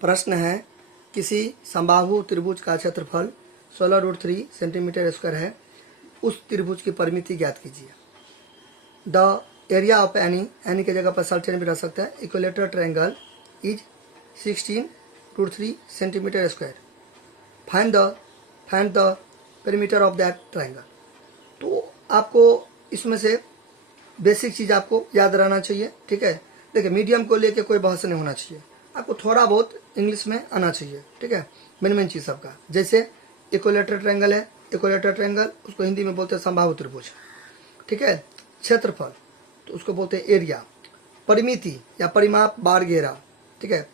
प्रश्न है, किसी समबाहु त्रिभुज का क्षेत्रफल 16√3 सेंटीमीटर स्क्वायर है, उस त्रिभुज की परिमिति ज्ञात कीजिए। द एरिया ऑफ एनी की जगह पर सर्टेन भी रह सकता है। Equilateral triangle is 16√3 centimetre square. Find the perimeter of that triangle. तो आपको इसमें से बेसिक चीज़ आपको याद रहना चाहिए, ठीक है। देखिए, मीडियम को लेके कोई बहस नहीं होना चाहिए, आपको थोड़ा बहुत इंग्लिश में आना चाहिए, ठीक है। मेन चीज़ सबका, जैसे इक्विलेटरल ट्रायंगल है, इक्विलेटरल ट्रायंगल उसको हिंदी में बोलते हैं समबाहु त्रिभुज, ठीक है। क्षेत्रफल तो उसको बोलते हैं एरिया। परिमिति या परिमाप बार घेरा, ठीक है।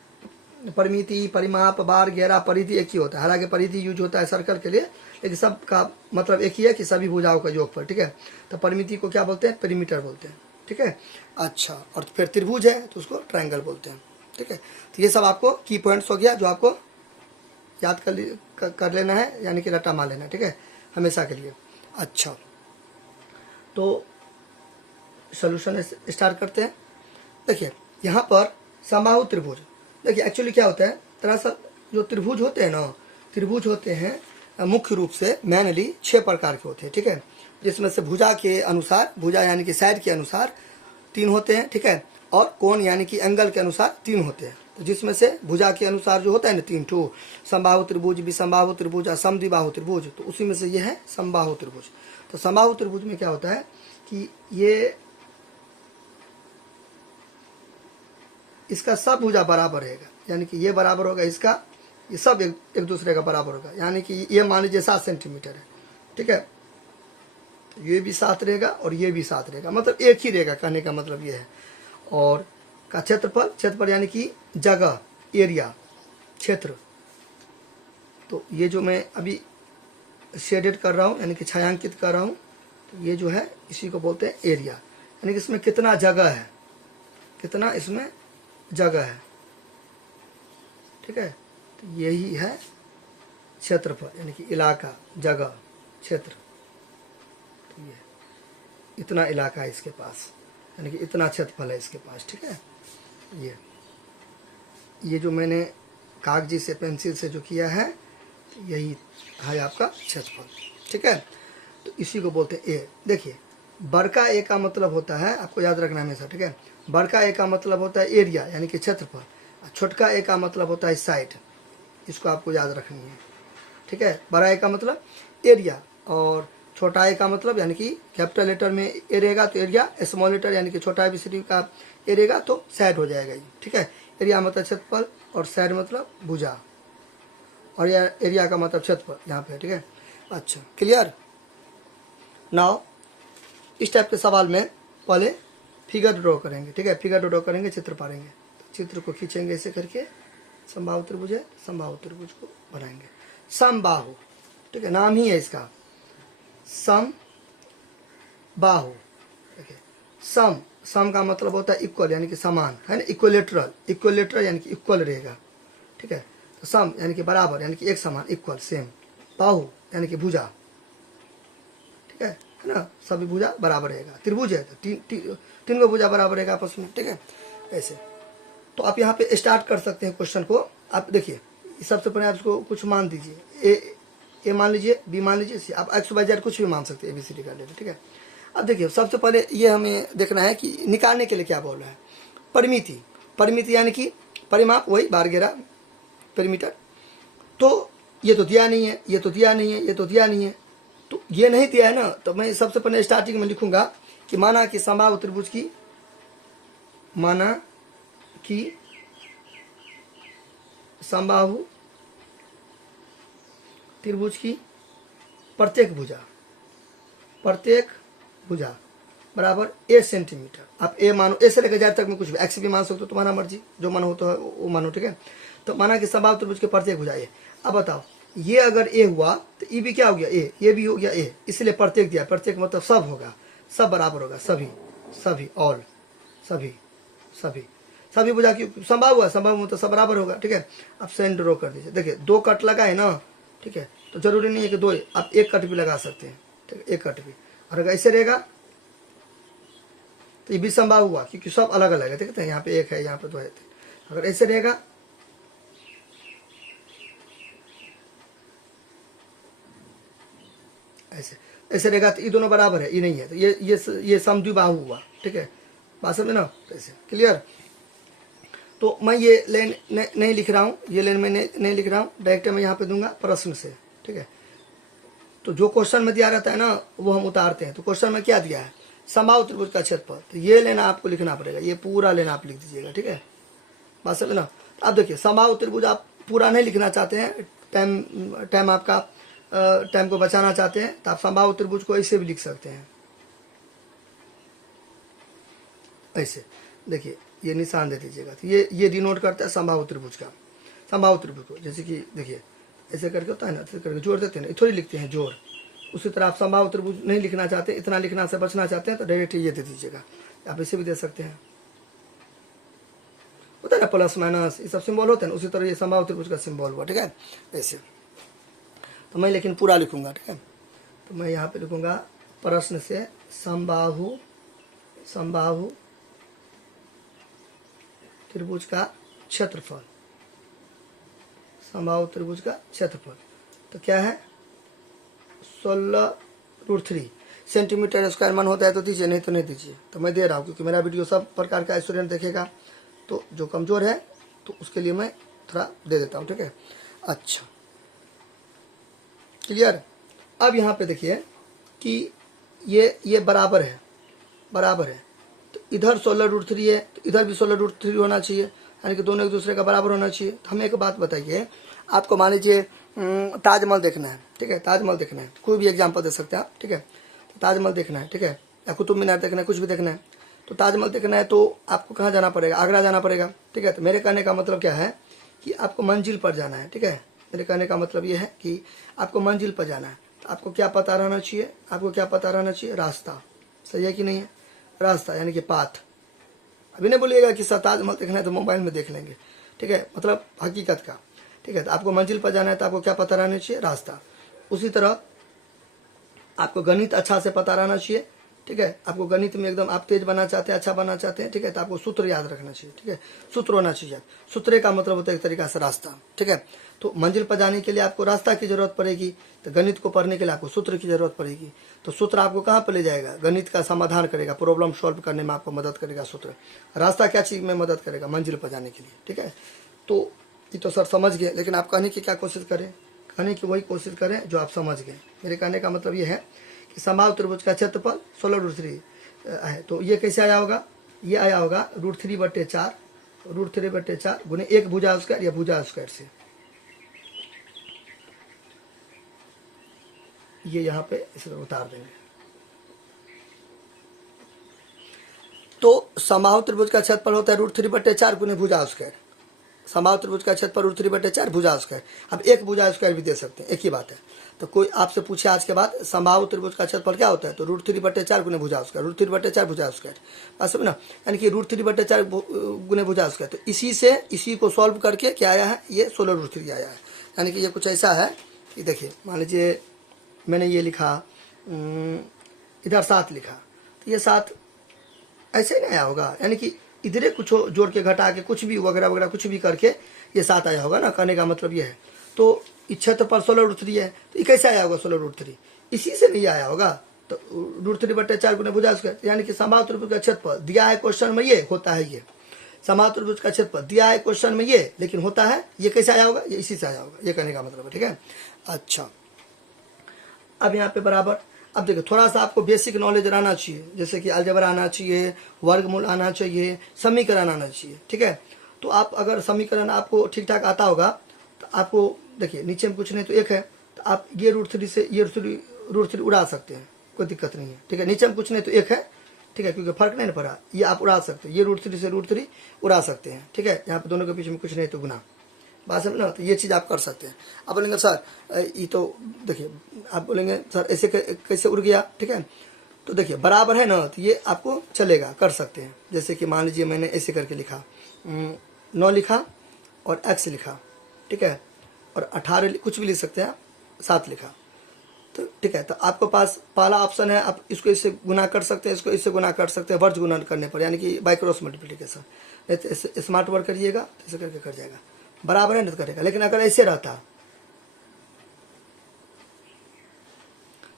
परिमिति, परिमाप, बार, घेरा, परिधि एक ही होता है। हालांकि परिधि यूज होता है सर्कल के लिए, लेकिन सब का मतलब एक ही है कि सभी भुजाओं का योगफल, ठीक है। तो परिमिति को क्या बोलते हैं? पेरीमीटर बोलते हैं, ठीक है। अच्छा, और फिर त्रिभुज है तो उसको ट्रायंगल बोलते हैं, ठीक है। तो ये सब आपको की पॉइंट्स हो गया जो आपको याद कर लेना है, यानी कि रट्टा मार लेना है, ठीक है, हमेशा के लिए। अच्छा, तो सोल्यूशन स्टार्ट करते हैं। देखिए, यहाँ पर समबाहु त्रिभुज, देखिए एक्चुअली क्या होता है, दरअसल जो त्रिभुज होते हैं ना, त्रिभुज होते हैं मुख्य रूप से मेनली 6 प्रकार के होते हैं, ठीक है। जिसमें से भुजा के अनुसार, भुजा यानी कि साइड के अनुसार 3 होते हैं, ठीक है। और कोण यानी कि एंगल के अनुसार 3 होते हैं। तो जिसमें से भुजा के अनुसार जो होता है ना 3 ठो, समबाहु त्रिभुज, विसमबाहु त्रिभुज और समद्विबाहु त्रिभुज, तो उसी में से ये है समबाहु त्रिभुज। तो समबाहु त्रिभुज में क्या होता है कि ये इसका सब भुजा बराबर रहेगा, यानी कि ये बराबर होगा इसका, ये सब एक दूसरे का बराबर होगा। यानी कि ये मान लीजिए 7 सेंटीमीटर है, ठीक है, तो ये भी 7 रहेगा और ये भी 7 रहेगा, मतलब एक ही रहेगा, कहने का मतलब ये है। और का क्षेत्रफल, क्षेत्रफल यानी कि जगह, एरिया, क्षेत्र। तो ये जो मैं अभी शेडेड कर रहा हूँ, यानी कि छायांकित कर रहा हूँ, तो ये जो है इसी को बोलते हैं एरिया, यानी कि इसमें कितना जगह है, कितना इसमें जगह है, ठीक है। तो यही है क्षेत्रफल, यानी कि इलाका, जगह, क्षेत्र। तो ये इतना इलाका है इसके पास, यानी कि इतना क्षेत्रफल है इसके पास, ठीक है। ये जो मैंने कागजी से, पेंसिल से जो किया है, तो यही है आपका क्षेत्रफल, ठीक है। तो इसी को बोलते हैं ए। देखिए, बड़का ए का मतलब होता है, आपको याद रखना हमेशा, ठीक है। बड़का ए का मतलब होता है एरिया, यानी कि क्षेत्रफल। छोटका ए का मतलब होता है साइड, इसको आपको याद रखनी है, ठीक है। बड़ा ए का मतलब एरिया, और छोटा ए का मतलब यानी कि कैपिटल लेटर में ए रहेगा तो एरिया, स्मॉल लेटर यानी कि छोटा एबीसीडी का ए रहेगा तो साइड हो जाएगा ये, ठीक है। एरिया मतलब क्षेत्रफल और साइड मतलब भुजा, और एरिया का मतलब क्षेत्रफल यहाँ पे, ठीक है। अच्छा, क्लियर। नाउ इस टाइप के सवाल में पहले फिगर ड्रॉ करेंगे, ठीक है। फिगर ड्रॉ करेंगे, चित्र पारेंगे, तो चित्र को खींचेंगे ऐसे करके, समबाहु त्रिभुज है, समबाहु त्रिभुज को बनाएंगे समबाहु, ठीक है, नाम ही है इसका समबाहु। देखिए, सम का मतलब होता है इक्वल, यानी कि समान, है ना। इक्वलेटरल, इक्वलेटरल यानी कि इक्वल रहेगा, ठीक है। तो सम यानी कि बराबर, यानी कि एक समान, इक्वल, सेम। बाहु यानी कि भुजा, ठीक है ना, सभी भुजा बराबर रहेगा। त्रिभुज है तो तीन को भुजा बराबर रहेगा आपस में, ठीक है, ऐसे। तो आप यहाँ पे स्टार्ट कर सकते हैं क्वेश्चन को। आप देखिए, सबसे पहले आप इसको कुछ मान दीजिए, ए मान लीजिए, बी मान लीजिए, सी, आप एक्स वाई जेड कुछ भी मान सकते हैं, एबीसीडी का लेवल, ठीक है। अब देखिए, सबसे पहले ये हमें देखना है कि निकालने के लिए क्या बोल रहा है। परिमिति, परिमिति यानी कि परिमाप, वही बार घेरा, पेरीमीटर। तो ये तो दिया नहीं है, ये तो दिया नहीं है, ये तो दिया नहीं है, तो ये नहीं दिया है ना, तो मैं सबसे पहले स्टार्टिंग में लिखूंगा कि माना कि समबाहु त्रिभुज की, माना कि समबाहु त्रिभुज की प्रत्येक भुजा बराबर ए सेंटीमीटर। आप ए मानो, ए से लेकर जेड तक में कुछ भी, एक्स भी मान सकते हो, तुम्हारा मर्जी, जो मन हो तो वो मानो, ठीक है। तो माना कि समबाहु त्रिभुज के प्रत्येक भुजा ए। अब बताओ, ये अगर ए हुआ तो ये भी क्या हो गया, ए, ये भी हो गया ए, इसलिए प्रत्येक दिया। प्रत्येक मतलब सब होगा, सब बराबर होगा, सभी, सभी, ऑल, सभी, सभी, सभी भुजा की संभव हुआ, संभव मतलब सब बराबर होगा, ठीक है। आप सेंड ड्रॉ कर दीजिए। देखिए, 2 कट लगा है ना, ठीक है, तो जरूरी नहीं है कि 2, आप 1 कट भी लगा सकते हैं, ठीक है, 1 कट भी। और अगर ऐसे रहेगा तो ये भी संभव हुआ, क्योंकि सब अलग अलग है, देखते हैं, यहाँ पे 1 है, यहाँ पे 2 है। अगर ऐसे रहेगा ऐसे ऐसे रहेगा तो ये दोनों बराबर है, ये नहीं है, तो ये समद्विबाहु हुआ, ठीक है, बात समझे ना, ऐसे क्लियर। तो मैं ये लाइन नहीं लिख रहा हूँ, ये लाइन मैं नहीं लिख रहा हूँ, डायरेक्ट मैं यहाँ पे दूंगा प्रश्न से, ठीक है। तो जो क्वेश्चन में दिया रहता है ना वो हम उतारते हैं। तो क्वेश्चन में क्या दिया है, समबाहु त्रिभुज का क्षेत्रफल, तो ये लेना आपको लिखना पड़ेगा, ये पूरा लेना आप लिख दीजिएगा, ठीक है, बात समझ ना। अब देखिए समबाहु त्रिभुज आप पूरा नहीं लिखना चाहते हैं, टाइम आपका टाइम को बचाना चाहते हैं, तो आप समबाहु त्रिभुज को ऐसे भी लिख सकते हैं, ऐसे देखिए ये निशान दे दीजिएगा, तो ये डिनोट करता है समबाहु त्रिभुज का, समबाहु त्रिभुज को। जैसे कि देखिए ऐसे करके होता है ना, ऐसे करके जोड़ देते हैं ना, थोड़ी लिखते हैं जोड़। उसी तरह आप समबाहु त्रिभुज नहीं लिखना चाहते, इतना लिखना से बचना चाहते हैं, तो डायरेक्ट ये दे दीजिएगा, आप इसे भी दे सकते हैं, होता है ना प्लस माइनस ये सब सिंबल होते हैं ना, उसी तरह ये समबाहु त्रिभुज का सिंबल हुआ, ठीक है ऐसे। तो मैं लेकिन पूरा लिखूंगा, ठीक है, तो मैं यहाँ पे लिखूंगा प्रश्न से समबाहु त्रिभुज का क्षेत्रफल, समबाहु त्रिभुज का क्षेत्रफल तो क्या है 16√3 सेंटीमीटर स्क्वायर मन होता है तो दीजिए, नहीं तो नहीं दीजिए। तो मैं दे रहा हूँ क्योंकि मेरा वीडियो सब प्रकार का स्टूडेंट देखेगा, तो जो कमज़ोर है तो उसके लिए मैं थोड़ा दे देता हूँ, ठीक है। अच्छा क्लियर। अब यहाँ पे देखिए कि ये बराबर है, तो इधर 16√3 है तो इधर भी 16√3 होना चाहिए, यानी कि दोनों एक दूसरे का बराबर होना चाहिए। तो हमें एक बात बताइए, आपको मान लीजिए ताजमहल देखना है, ठीक है, ताजमहल देखना है, कोई भी एग्जांपल दे सकते हैं आप, ठीक है, तो ताजमहल देखना है, ठीक है, या कुतुब मीनार देखना है, कुछ भी देखना है। तो ताजमहल देखना है तो आपको कहाँ जाना पड़ेगा, आगरा जाना पड़ेगा, ठीक है। तो मेरे कहने का मतलब क्या है कि आपको मंजिल पर जाना है, ठीक है, मेरे कहने का मतलब ये है कि आपको मंजिल पर जाना है। तो आपको क्या पता रहना चाहिए, आपको क्या पता रहना चाहिए, रास्ता, सही है कि नहीं है, रास्ता यानी कि पाथ। अभी नहीं बोलिएगा कि ताजमहल देखना है तो मोबाइल में देख लेंगे, ठीक है, मतलब हकीकत का, ठीक है। तो आपको मंजिल पर जाना है तो आपको क्या पता रहना चाहिए, रास्ता। उसी तरह आपको गणित अच्छा से पता रहना चाहिए, ठीक है, आपको गणित में एकदम आप तेज बनना चाहते हैं, अच्छा बनना चाहते हैं, ठीक है, तो आपको सूत्र याद रखना चाहिए, ठीक है, सूत्र होना चाहिए। सूत्र का मतलब होता है एक तरीका से रास्ता, ठीक है। तो मंजिल पर जाने के लिए आपको रास्ता की जरूरत पड़ेगी, तो गणित को पढ़ने के लिए आपको सूत्र की जरूरत पड़ेगी। तो सूत्र आपको कहाँ पर ले जाएगा, गणित का समाधान करेगा, प्रॉब्लम सॉल्व करने में आपको मदद करेगा सूत्र। रास्ता क्या चीज़ में मदद करेगा, मंजिल पर जाने के लिए, ठीक है। तो ये तो सर समझ गए, लेकिन आप कहने की क्या कोशिश करें, कहने की वही कोशिश करें जो आप समझ गए। मेरे कहने का मतलब ये है कि समबाहु त्रिभुज का क्षेत्रफल 16√3 है, तो ये कैसे आया होगा, ये आया होगा √3/4 √3/4 गुने एक भुजा स्क्वायर या भुजा स्क्वायर से, ये यहाँ पे इसे उतार देंगे। तो समबाहु त्रिभुज का क्षेत्रफल होता है √3/4 गुने भुजा स्क्वायर, समबाहु त्रिभुज का क्षेत्रफल √3/4 भुजा स्क्वायर। अब एक भुजा स्क्वायर भी दे सकते हैं, एक ही बात है। तो कोई आपसे पूछे आज के बाद समबाहु त्रिभुज का क्षेत्रफल क्या होता है, तो √3/4 गुने भुजा स्क्वायर, √3/4 भुजा स्क्वायर, बस समझ ना, यानी कि √3/4 गुने भुजा स्क्वायर। तो इसी को सॉल्व करके क्या आया है, ये 16√3 आया है। यानी कि ये कुछ ऐसा है कि देखिए मान लीजिए मैंने ये लिखा, इधर 7 लिखा, तो ये 7 ऐसे नहीं आया होगा, यानी कि इधरे कुछ जोड़ के घटा के कुछ भी वगैरह वगैरह कुछ भी करके ये 7 आया होगा ना, कहने का मतलब ये है। तो क्षेत्रफल 16√3 है, तो ये कैसे आया होगा 16√3, इसी से नहीं आया होगा। तो √3/4 गुने भुजा स्क्वायर, यानी कि समबाहु त्रिभुज का क्षेत्रफल दिया है क्वेश्चन में, ये होता है, ये समबाहु त्रिभुज का क्षेत्रफल दिया है क्वेश्चन में ये, लेकिन होता है ये कैसे आया होगा, ये इसी से आया होगा, ये कहने का मतलब है, ठीक है। अच्छा अब यहाँ पे बराबर, अब देखो थोड़ा सा आपको बेसिक नॉलेज रहना चाहिए, जैसे कि अलजेब्रा आना चाहिए, वर्गमूल आना चाहिए, समीकरण आना चाहिए, ठीक है। तो आप अगर समीकरण आपको ठीक ठाक आता होगा तो आपको देखिए नीचे में कुछ नहीं तो एक है, तो आप ये √3 से ये √3 उड़ा सकते हैं, कोई दिक्कत नहीं है, ठीक है। नीचे में कुछ नहीं तो एक है, ठीक है, क्योंकि फर्क नहीं ना पड़ा, ये आप उड़ा सकते हैं, ये √3 से √3 उड़ा सकते हैं, ठीक है। यहाँ पे दोनों के बीच में कुछ नहीं तो गुना, बात समझ ना, तो ये चीज़ आप कर सकते हैं। आप बोलेंगे सर ये तो देखिए, आप बोलेंगे सर ऐसे कैसे उड़ गया, ठीक है। तो देखिए बराबर है ना, तो ये आपको चलेगा, कर सकते हैं। जैसे कि मान लीजिए मैंने ऐसे करके लिखा, 9 लिखा और x लिखा, ठीक है, और 18 कुछ भी लिख सकते हैं, 7 लिखा, तो ठीक है। तो आपके पास पहला ऑप्शन है, आप इसको इससे गुना कर सकते हैं, इसको इससे गुना कर सकते हैं, वर्ज गुना करने पर, यानी कि बाय क्रॉस मल्टीप्लिकेशन। नहीं तो स्मार्ट वर्क करिएगा तो ऐसे करके कर जाएगा, बराबर है नहीं तो करेगा। लेकिन अगर ऐसे रहता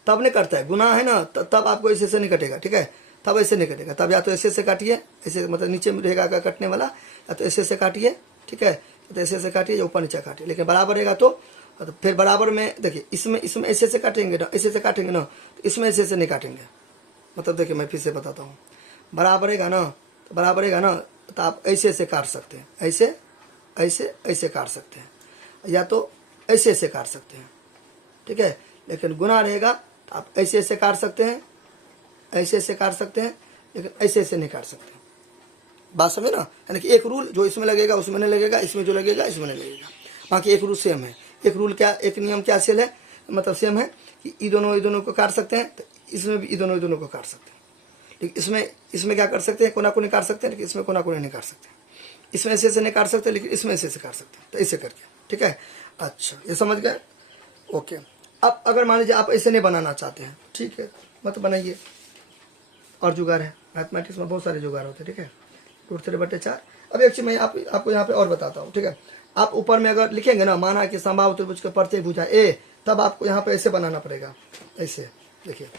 तब नहीं कटता है, गुना है ना, तब आपको ऐसे से नहीं कटेगा, ठीक है, तब ऐसे नहीं कटेगा। तब या तो ऐसे से काटिए, ऐसे मतलब नीचे में रहेगा का कटने वाला, या तो ऐसे से काटिए, ठीक है, तो ऐसे से काटिए या ऊपर नीचे काटिए, लेकिन बराबर रहेगा तो फिर बराबर में देखिए, इसमें इसमें ऐसे से काटेंगे ना, ऐसे से काटेंगे ना, तो इसमें ऐसे से नहीं काटेंगे। मतलब देखिए मैं फिर से बताता हूँ, बराबर रहेगा ना, तो बराबर रहेगा ना, तो आप ऐसे से काट सकते हैं, ऐसे ऐसे ऐसे काट सकते हैं, या तो ऐसे ऐसे काट सकते हैं, ठीक है। लेकिन गुना रहेगा तो आप ऐसे ऐसे काट सकते हैं, ऐसे ऐसे काट सकते हैं, लेकिन ऐसे ऐसे नहीं काट सकते। बात समझे ना, यानी कि एक रूल जो इसमें लगेगा उसमें नहीं लगेगा, इसमें जो लगेगा इसमें नहीं लगेगा, बाकी एक रूल सेम है। एक रूल क्या, एक नियम क्या सेल है, मतलब सेम है कि ये दोनों को काट सकते हैं, तो इसमें भी ये दोनों को काट सकते हैं। लेकिन इसमें क्या कर सकते हैं, कोना कोनी काट सकते हैं, लेकिन इसमें कोना कोनी नहीं काट सकते। इसमें ऐसे नहीं काट सकते, लेकिन इसमें ऐसे काट सकते हैं, तो ऐसे करके, ठीक है। अच्छा, ये समझ गए, ओके। अब अगर मान लीजिए आप ऐसे नहीं बनाना चाहते हैं, ठीक है, मत बनाइए, और जुगाड़ है, मैथमेटिक्स में बहुत सारे जुगाड़ होते हैं, ठीक है। √3/4। अब एक चीज मैं आपको यहाँ पे और बताता हूँ, ठीक है। आप ऊपर में अगर लिखेंगे ना, माना कि समबाहु त्रिभुज के प्रत्येक भुजा ए, तब आपको यहाँ पे ऐसे बनाना पड़ेगा, ऐसे देखिए,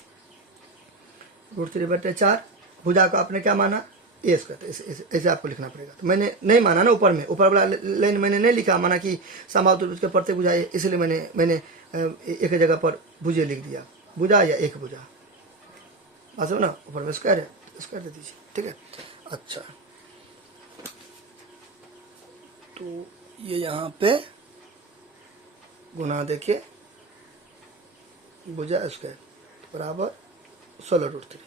√3/4 भुजा को आपने क्या माना, ए स्क्वायर, ऐसे आपको लिखना पड़ेगा। तो मैंने नहीं माना ना, ऊपर में ऊपर वाला लाइन मैंने नहीं लिखा, माना कि समबाहु त्रिभुज के प्रत्येक भुजा ए, इसलिए मैंने एक जगह पर भुजे लिख दिया, भुजा या एक भुजा, बस ना, ऊपर में स्क्वायर है, स्क्वायर दे दीजिए, ठीक है। अच्छा, तो ये यहाँ पे गुना देखिए, भुजा स्क्वायर बराबर 16√3।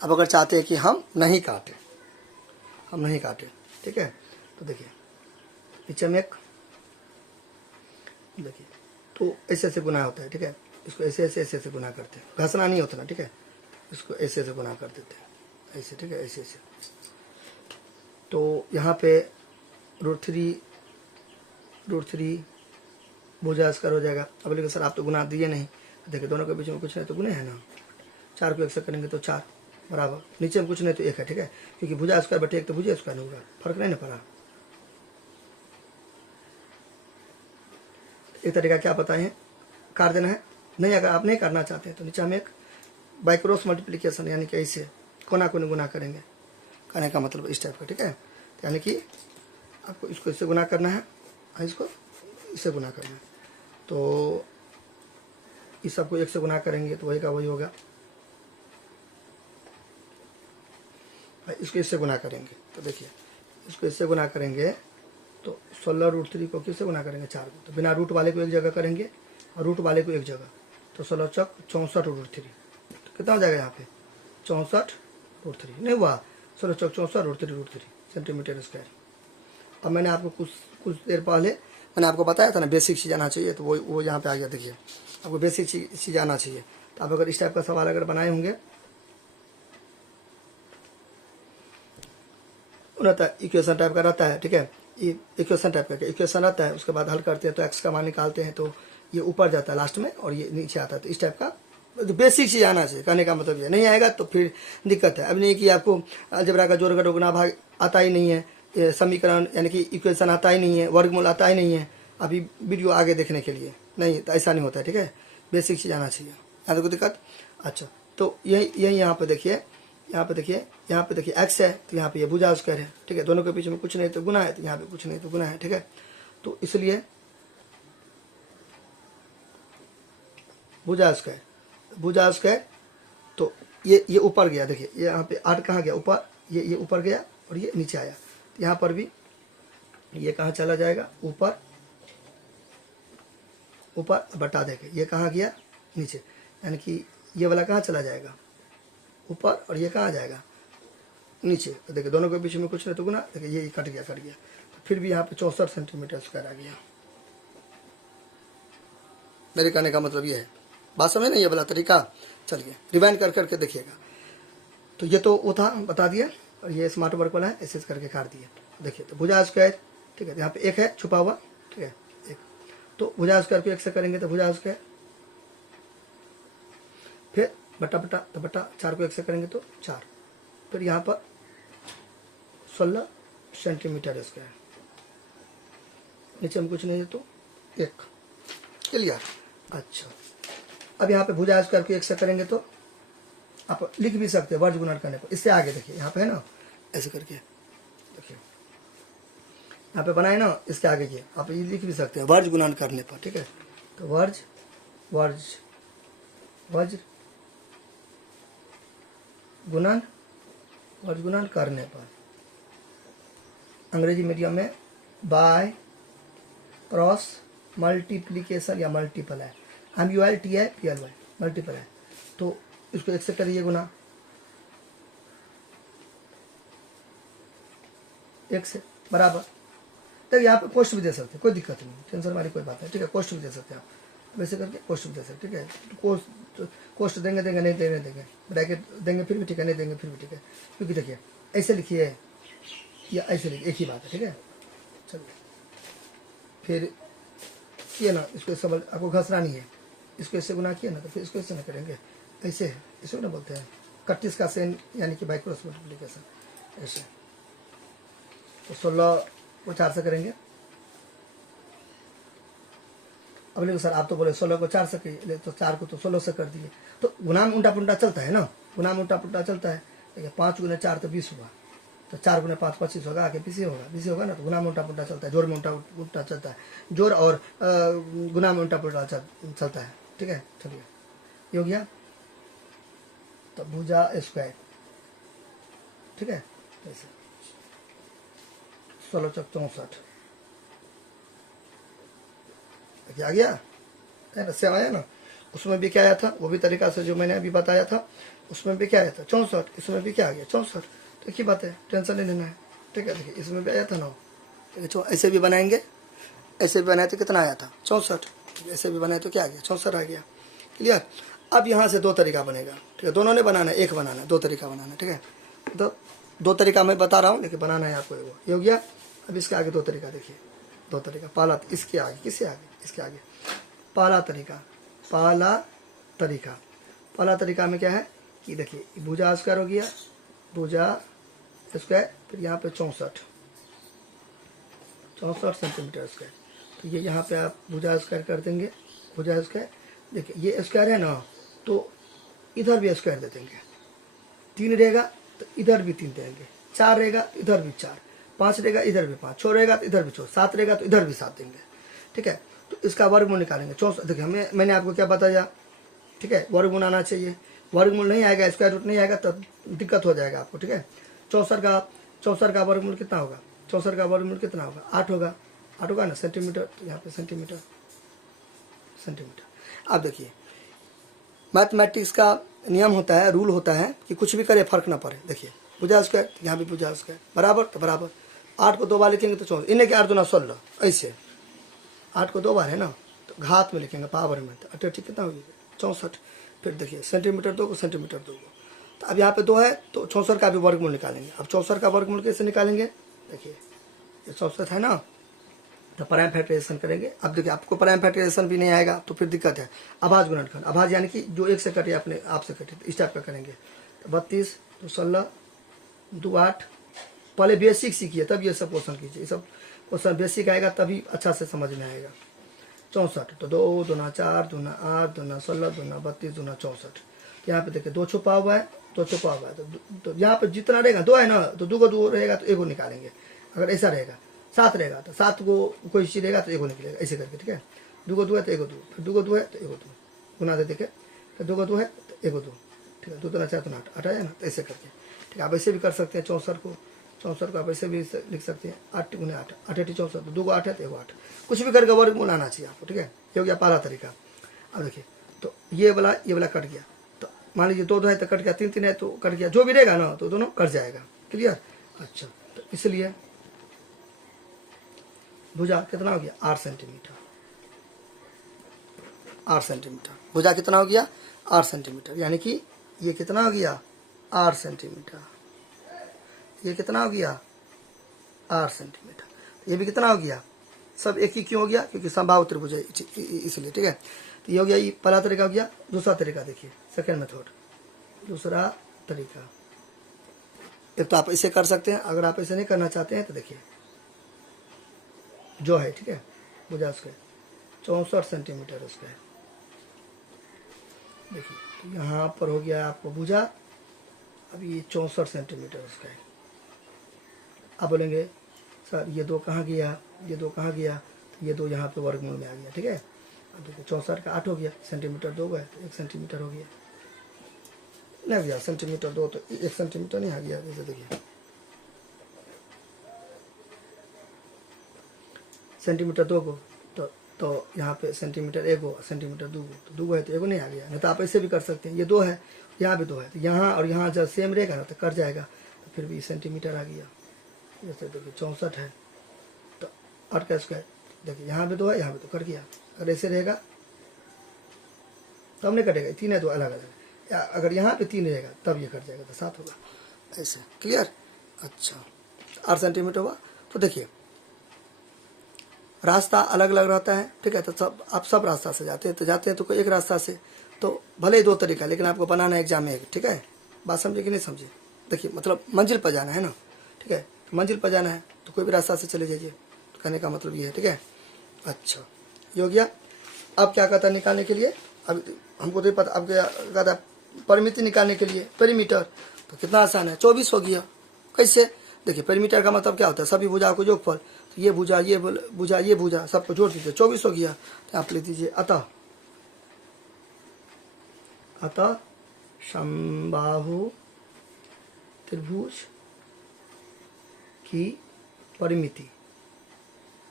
अब अगर चाहते हैं कि हम नहीं काटें, ठीक है, तो देखिए नीचे में एक, देखिए तो ऐसे ऐसे गुना होता है, ठीक है, इसको ऐसे ऐसे ऐसे ऐसे गुना करते हैं, घसना नहीं होता ना, ठीक है, इसको ऐसे ऐसे गुना कर देते हैं, ऐसे, ठीक है, ऐसे ऐसे। तो यहाँ पे √3 भुजा स्क्वायर हो जाएगा। अब लेकिन सर आप तो गुना दिए नहीं, देखिए दोनों के बीच में कुछ नहीं तो गुने है ना, 4 को 1 से करेंगे तो 4 बराबर, नीचे में कुछ नहीं तो 1 है, ठीक है, क्योंकि भुजा स्क्वायर बटे 1 तो भुजा स्क्वायर होगा, फर्क नहीं ना पड़ा। एक तरीका क्या बताएं, काट देना है, नहीं अगर आप नहीं करना चाहते हैं तो नीचे हम एक बाय क्रॉस मल्टीप्लिकेशन, यानी कि ऐसे कोना कोने गुना करेंगे, कहने का मतलब इस टाइप का, ठीक है। यानी कि आपको इसको इससे गुना करना है, इसको इससे गुना करना है, तो इस सबको 1 से गुना करेंगे तो वही का वही होगा, इसको इससे गुना करेंगे तो देखिए, इसको इससे गुना करेंगे तो 16√3 को किससे गुना करेंगे, 4 को, तो बिना रूट वाले को एक जगह करेंगे और रूट वाले को एक जगह, तो 16 चौक 64√3, तो कितना हो जाएगा यहाँ पे 64√3, नहीं हुआ, 16 चौक 64√3 सेंटीमीटर स्क्वायर। अब मैंने आपको कुछ देर पहले मैंने आपको बताया था ना, बेसिक चीज़ आना चाहिए, तो वो यहाँ पे आ गया, देखिए आपको बेसिक चीज़ आना चाहिए। तो आप अगर इस टाइप का सवाल अगर बनाए होंगे, रहता है इक्वेशन टाइप का रहता है, ठीक है, ये इक्वेशन टाइप का इक्वेशन रहता है, उसके बाद हल करते हैं तो एक्स का मान निकालते हैं, तो ये ऊपर जाता है लास्ट में और ये नीचे आता है, तो इस टाइप का तो बेसिक चीज़ आना चाहिए, कहने का मतलब ये नहीं आएगा तो फिर दिक्कत है। अब नहीं कि आपको अलजेब्रा का जोड़ घटाव गुणा भाग आता ही नहीं है, समीकरण यानी कि इक्वेशन आता ही नहीं है, वर्गमूल आता ही नहीं है, अभी वीडियो आगे देखने के लिए नहीं, तो ऐसा नहीं होता है, ठीक है, बेसिक चीज़ आना चाहिए, यहाँ कोई दिक्कत। अच्छा, तो यही यहाँ पे देखिए, यहाँ पे देखिए एक्स है, तो यहाँ पे ये भुजा स्क्वायर है, ठीक है, दोनों के बीच में कुछ नहीं तो गुना है, तो यहाँ पे कुछ नहीं तो गुना है, ठीक है। तो इसलिए भुजा स्क्वायर, तो ये ऊपर गया, देखिए ये यहाँ पे 8 कहाँ गया, ऊपर, ये ऊपर गया और ये नीचे आया, तो यहाँ पर भी ये कहाँ चला जाएगा, ऊपर बटा देखे, ये कहाँ गया नीचे, यानी कि ये वाला कहाँ चला जाएगा ऊपर और ये कहाँ जाएगा नीचे, तो देखिए दोनों के बीच में कुछ नहीं तो गुना, देखिए ये कट गया, तो फिर भी यहाँ पे 64 सेंटीमीटर स्क्वायर आ गया। मेरे कहने का मतलब ये है, बात समझ ना, ये वाला तरीका। चलिए रिवाइंड कर करके देखिएगा। तो ये तो वो था बता दिया, और ये स्मार्ट वर्क वाला है, ऐसे करके काट दिया। देखिए तो भुजा स्क्वायर, ठीक है, यहाँ पे 1 है छुपा हुआ, ठीक है, 1, तो भुजा स्क्वायर को 1 से करेंगे तो भुजा स्क्वायर, फिर बटा तो बटा 4 को 1 से करेंगे तो 4, फिर यहाँ पर 16 सेंटीमीटर स्क्वायर, नीचे में कुछ नहीं है तो 1, क्लियर। अच्छा, अब यहाँ पे भुजा स्क्वायर को 1 से करेंगे तो आप लिख भी सकते हैं वर्ज गुणन करने पर। इससे आगे देखिए यहाँ पे है ना, ऐसे करके देखिए यहाँ पे बनाए ना, इसके आगे ये आप ये लिख भी सकते हैं वर्ज गुणन करने पर, ठीक है। तो वर्ज वर्ज वर्ज गुणन, वर्ज गुणन करने पर, अंग्रेजी मीडियम में बाय क्रॉस मल्टीप्लीकेशन या मल्टीपल है, MULTIPLY मल्टीपल है, तो इसको 1 से करिए गुना, 1 से बराबर। तब यहाँ पे कोष्ट भी दे सकते हैं, कोई दिक्कत नहीं, टेंशन वाली कोई बात नहीं, ठीक है। कोष्ट भी दे सकते हैं आप, वैसे करके कोष्ट भी दे सकते हैं, ठीक है। कोष्ट देंगे नहीं देंगे, ब्रैकेट देंगे फिर भी ठीक है, नहीं देंगे फिर भी ठीक है, क्योंकि देखिए ऐसे लिखिए या ऐसे लिखिए, एक ही बात है, ठीक है। चलिए फिर किए ना, इसको सबल आपको घसना नहीं है, इसको ऐसे गुना किए ना, तो फिर इसको ऐसे ना करेंगे, ऐसे है, इसको ना बोलते हैं 31 का सेन, यानी कि बाई क्रॉस मल्टीप्लिकेशन, ऐसे। तो 16 को 4 से करेंगे। अब देखो सर आप तो बोले 16 को 4 से करिए, तो 4 को तो 16 से कर दिए, तो गुना में उल्टा पुल्टा चलता है ना, गुना में उल्टा पुल्टा चलता है। देखिए 5 गुना 4 तो 20 हुआ, तो 4 गुना 5 25 होगा, आगे पीछे होगा ना, तो गुना में उल्टा पुल्टा चलता है, जोड़ में उल्टा चलता है, जोड़ और गुना में उल्टा पुल्टा चलता है, ठीक है। चलिए ये हो गया, तो भुजा स्क्वायर, ठीक है। ऐसे 16 चौक 64 आ गया है ना, सेम आया ना। उसमें भी क्या आया था, वो भी तरीका से जो मैंने अभी बताया था, उसमें भी क्या आया था 64, इसमें भी क्या आ गया 64, तो एक ही बात है, टेंशन नहीं लेना है, ठीक है। देखिए इसमें भी आया था 9, ठीक है। ऐसे भी बनाएंगे, ऐसे भी बनाए तो कितना आया था 64, ऐसे भी बनाए तो क्या आ गया 64 आ गया, क्लियर। अब यहाँ से 2 तरीका बनेगा, ठीक है। दोनों ने बनाना है, एक बनाना है, 2 तरीका बनाना है, ठीक है। तो 2 तरीका मैं बता रहा हूँ, लेकिन बनाना है आपको, ये हो गया। अब इसके आगे 2 तरीका देखिए, 2 तरीका। पहला इसके आगे, किसके आगे, इसके आगे पहला तरीका में क्या है कि देखिए भुजा स्क्वायर हो गया, भुजा स्क्वायर, फिर यहाँ पे 64 सेंटीमीटर स्क्वायर, तो ये यहाँ पे आप भुजा स्क्वायर कर देंगे, भुजा स्क्वायर। देखिए ये स्क्वायर है ना, तो इधर भी स्क्वायर दे देंगे, 3 रहेगा तो इधर भी 3 देंगे, 4 रहेगा तो इधर भी 4, 5 रहेगा इधर भी 5, 6 रहेगा तो इधर भी 6, 7 रहेगा तो इधर भी 7 देंगे, ठीक है। तो इसका वर्गमूल निकालेंगे 64। देखिए मैंने आपको क्या बताया, ठीक है, वर्गमूल आना चाहिए, वर्गमूल नहीं आएगा, स्क्वायर रूट नहीं आएगा तब दिक्कत हो जाएगा आपको, ठीक है। 64 का वर्गमूल कितना होगा, 64 का वर्गमूल कितना होगा, 8 होगा, 8 होगा ना, सेंटीमीटर, तो यहाँ पे सेंटीमीटर। अब देखिए मैथमेटिक्स का नियम होता है, रूल होता है कि कुछ भी करे फर्क ना पड़े। देखिए भुजा स्क्वायर, यहाँ भी भुजा स्क्वायर, बराबर तो बराबर, 8 को 2 बार लिखेंगे तो 64, इन्हें के 8 दूना 16, ऐसे 8 को 2 बार है ना, तो घात में लिखेंगे, पावर में, तो 8 कितना होगी 64। फिर देखिए सेंटीमीटर 2 को सेंटीमीटर 2 को, तो अब यहाँ पे 2 है तो 64 का भी वर्गमूल निकालेंगे। अब 64 का वर्गमूल कैसे निकालेंगे, देखिए ये 64 है ना, तो प्राइम फैक्टराइजेशन करेंगे। अब देखिए आपको प्राइम फैक्टराइजेशन भी नहीं आएगा तो फिर दिक्कत है। अभाज्य गुणनखंड, अभाज्य यानी कि जो 1 से कटे अपने आप से कटे, इस टाइप का करेंगे। तो 32 तो 16 2 8, पहले बेसिक सीखिए तब ये सब क्वेश्चन कीजिए, ये सब क्वेश्चन बेसिक आएगा तभी अच्छा से समझ में आएगा। 64 तो 2 दूना 4 दूना 8 दूना 16 दूना 32 दूना 64, यहाँ पे देखिए 2 छुपा हुआ है, 2 छुपा हुआ है, तो यहाँ पे जितना रहेगा 2 है ना, तो 2 को 2 रहेगा तो 1 को निकालेंगे। अगर ऐसा रहेगा 7 रहेगा तो 7 को कोई चीज रहेगा तो 1 को निकलेगा, ऐसे करके, ठीक है। 2 को 2 है तो 1 को 2, फिर 2 को 2 है तो 1 को 2 गुना दे देखे, फिर 2 को 2 है तो 1 को 2, ठीक है। 2 दूना 4 दूना 8, 8 है ना, तो ऐसे करके, ठीक है। आप ऐसे भी कर सकते हैं 64 को आप ऐसे भी लिख सकते हैं, 8 गुना 8, 8 8 64, 2 को 8 है तो 1 को 8, कुछ भी करके वर्गमूल आना चाहिए आपको, ठीक है। ये हो गया पहला तरीका। अब देखिए तो ये वाला कट गया, तो मान लीजिए 2 है तो कट गया, 3 है तो कट गया, जो भी रहेगा ना तो दोनों कट जाएगा, क्लियर। अच्छा, तो इसलिए भुजा कितना हो गया 8 सेंटीमीटर, 8 सेंटीमीटर भुजा कितना हो गया 8 सेंटीमीटर, यानी कि ये कितना हो गया 8 सेंटीमीटर, ये कितना हो गया 8 सेंटीमीटर, ये भी कितना हो गया, सब एक ही क्यों हो गया, क्योंकि संभाव त्रिभुज है इसलिए, ठीक है। तो ये हो गया, ये पहला तरीका हो गया। दूसरा तरीका देखिए, सेकेंड मेथड, दूसरा तरीका। एक तो आप ऐसे कर सकते हैं, अगर आप ऐसे नहीं करना चाहते हैं तो देखिए जो है, ठीक है, भुजा स्क्वायर, 64 सेंटीमीटर उसका है। देखिए तो यहाँ पर हो गया आपको भुजा, अब ये 64 सेंटीमीटर उसका है। आप बोलेंगे सर ये 2 कहाँ गया, ये 2 कहाँ गया, तो ये 2 यहाँ पे वर्गमूल में आ गया, ठीक है। अब देखिए 64 का 8 हो गया, सेंटीमीटर 2 गए तो 1 सेंटीमीटर हो गया, नहीं गया सेंटीमीटर 2 तो 1 सेंटीमीटर नहीं आ गया। जैसे देखिए सेंटीमीटर 2 को तो यहाँ पे सेंटीमीटर 1 हो, सेंटीमीटर 2 को तो 2 है तो 1 नहीं आ गया। नहीं तो आप ऐसे भी कर सकते हैं, ये 2 है यहाँ भी 2 है, तो यहाँ और यहाँ जब सेम रहेगा ना तो कट जाएगा, तो फिर भी सेंटीमीटर आ गया। जैसे देखिए 64 है तो 8 का स्क्वायर, देखिए यहाँ भी 2 है, यहाँ भी 2 कट गया। अगर ऐसे रहेगा तब नहीं कटेगा, 3 है तो अलग अलग, या अगर यहाँ पे 3 रहेगा तब ये कट जाएगा तो 7 होगा। ऐसे क्लियर। अच्छा 8 सेंटीमीटर हुआ। तो देखिए रास्ता अलग अलग रहता है, ठीक है। तो आप सब रास्ता से जाते हैं तो कोई एक रास्ता से, तो भले ही 2 तरीका, लेकिन आपको बनाना है एग्जाम में एक, ठीक है। बात समझे कि नहीं समझे। देखिए मतलब मंजिल पर जाना है ना, ठीक है। मंजिल पर जाना है तो कोई भी रास्ता से चले जाइए, तो कहने का मतलब ये है, ठीक है। अच्छा ये हो गया। अब क्या कहता है निकालने के लिए, अब हमको तो पता, अब क्या कहता है परिमिति निकालने के लिए पेरीमीटर, तो कितना आसान है, 24 हो गया। कैसे, देखिए पेरीमीटर का मतलब क्या होता है, सभी भुजाओं को योगफल, तो ये भुजा ये भुजा ये भुजा सबको जोड़ दीजिए, 24 हो गया। तो आप लिख दीजिए अतः समबाहु त्रिभुज की परिमिति।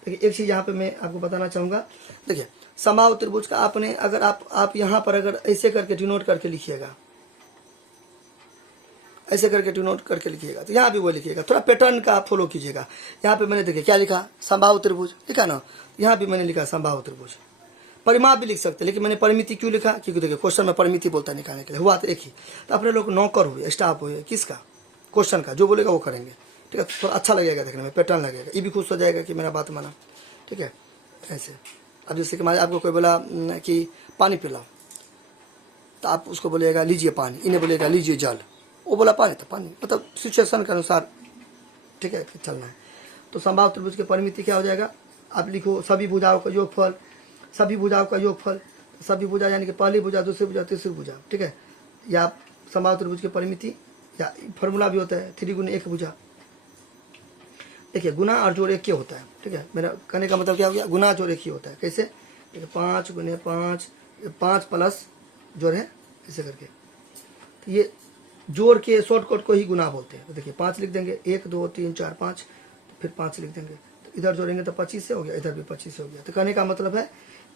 देखिए एक चीज यहाँ पे मैं आपको बताना चाहूंगा, देखिए समबाहु त्रिभुज का आपने अगर आप यहाँ पर अगर ऐसे करके डिनोट करके लिखिएगा, ऐसे करके डिनोट करके लिखिएगा, तो यहाँ भी वो लिखिएगा, थोड़ा पैटर्न का फॉलो कीजिएगा। यहाँ पे मैंने देखिए क्या लिखा, समबाहु त्रिभुज लिखा ना, यहाँ भी मैंने लिखा समबाहु त्रिभुज। परिमाप भी लिख सकते, लेकिन मैंने परिमिति क्यों लिखा, क्योंकि देखिए क्वेश्चन में परिमिति बोलता है निकालने के लिए, हुआ तो एक ही। तो अपने लोग नौकर हुए, स्टाफ हुए, किसका, क्वेश्चन का, जो बोलेगा वो करेंगे, ठीक है। थोड़ा अच्छा लगेगा देखने में, पैटर्न लगेगा, ये भी खुश हो जाएगा कि मेरा बात माना, ठीक है। ऐसे अब जैसे कि आपको कोई बोला कि पानी पिलाओ, तो आप उसको बोलेगा लीजिए पानी, इन्हें बोलेगा लीजिए जल, वो बोला पानी तो पानी, मतलब सिचुएशन के अनुसार, ठीक है, चलना है। तो समबाहु त्रिभुज की परिमिति क्या हो जाएगा, आप लिखो सभी भुजाओं का योगफल, सभी भुजाओं का योगफल, सभी भुजा यानी कि पहली भुजा, दूसरी भुजा, तीसरी भुजा, ठीक है। या आप समबाहु त्रिभुज की परिमिति, या फॉर्मूला भी होता है 3 गुने 1 भुजा। देखिए गुना और जोड़ एक ही होता है, ठीक है। मेरा कहने का मतलब क्या हो गया, गुना जोड़ एक ही होता है। कैसे, देखिए 5 गुने 5, 5 प्लस जोड़ है, ऐसे करके, तो ये जोड़ के शॉर्टकट को ही गुना बोलते हैं। तो देखिए 5 लिख देंगे, 1 2 3 4 5, फिर 5 लिख देंगे, तो इधर जोड़ेंगे तो 25 से हो गया, इधर भी 25 से हो गया। तो कहने का मतलब है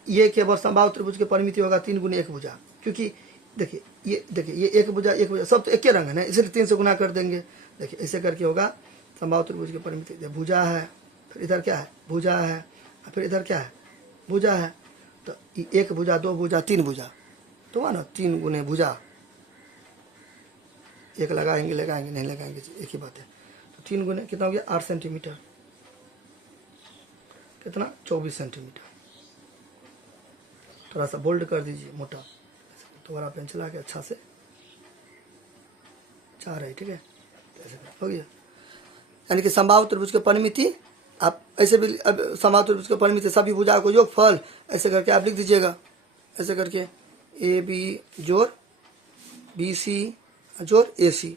ये केवल समबाहु त्रिभुज की परिमिति होगा 3 गुने 1 भुजा, क्योंकि देखिए ये 1 भुजा सब तो एक ही रंग है ना, इसलिए 3 से गुना कर देंगे। देखिए ऐसे करके होगा समबाहु त्रिभुज की परिमिति। भुजा है, फिर इधर क्या है, भुजा है, फिर इधर क्या है, भुजा है, तो 1 भुजा 2 भुजा 3 भुजा, तो हुआ ना 3 गुने भुजा, एक लगाएंगे नहीं लगाएंगे, एक ही बात है। तो 3 गुने कितना हो गया, 8 सेंटीमीटर, कितना 24 सेंटीमीटर। थोड़ा सा बोल्ड कर दीजिए, मोटा, दोबारा पेन चला के अच्छा से 4 है, ठीक है, ऐसे हो गया। यानी कि समबाहु त्रिभुज की परिमिति, आप ऐसे भी, अब समबाहु त्रिभुज की परिमिति सभी भुजाओं को योगफल, ऐसे करके आप लिख दीजिएगा, ऐसे करके AB जोड़ BC जोड़ AC,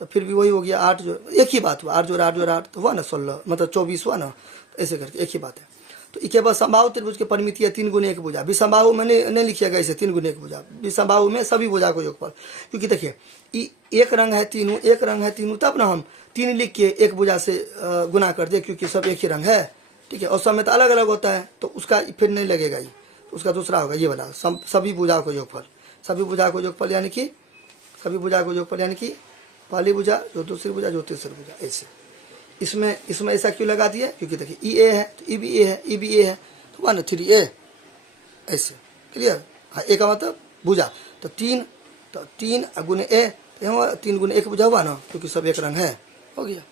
तो फिर भी वही हो गया 8 जोड़, एक ही बात हुआ, 8 जोड़ 8 जोड़ 8 तो हुआ ना 16, मतलब 24 हुआ ना, तो ऐसे करके एक ही बात है। तो ये केवल समबाहु त्रिभुज की परिमिति है 3 गुने 1 भुजा। विसंबाहु में नहीं लिखिएगा ऐसे 3 गुने 1 भुजा, विसंबाहु में सभी भुजा को योगफल, क्योंकि देखिए एक रंग है तीनों, एक रंग है तीनों, तब ना हम 3 लिख के 1 भुजा से गुना कर दे, क्योंकि सब एक ही रंग है, ठीक है। और सब में तो अलग अलग होता है, तो उसका फिर नहीं लगेगा, ये तो उसका दूसरा होगा, ये वाला सभी भुजा को योगफल, सभी भुजा को योगफल, यानी कि सभी भुजा को योगफल, यानी कि पहली भुजा जो दूसरी भुजा जो तीसरी भुजा, ऐसे। इसमें ऐसा क्यों लगा दिया, क्योंकि देखिए E A है तो E B A है, E B A है तो 1 3A, ऐसे क्लियर। हाँ, ए का मतलब भुजा, तो 3 गुने A, तो यहाँ 3 गुने 1 भुजा हुआ ना, क्योंकि सब एक रंग है, हो गया।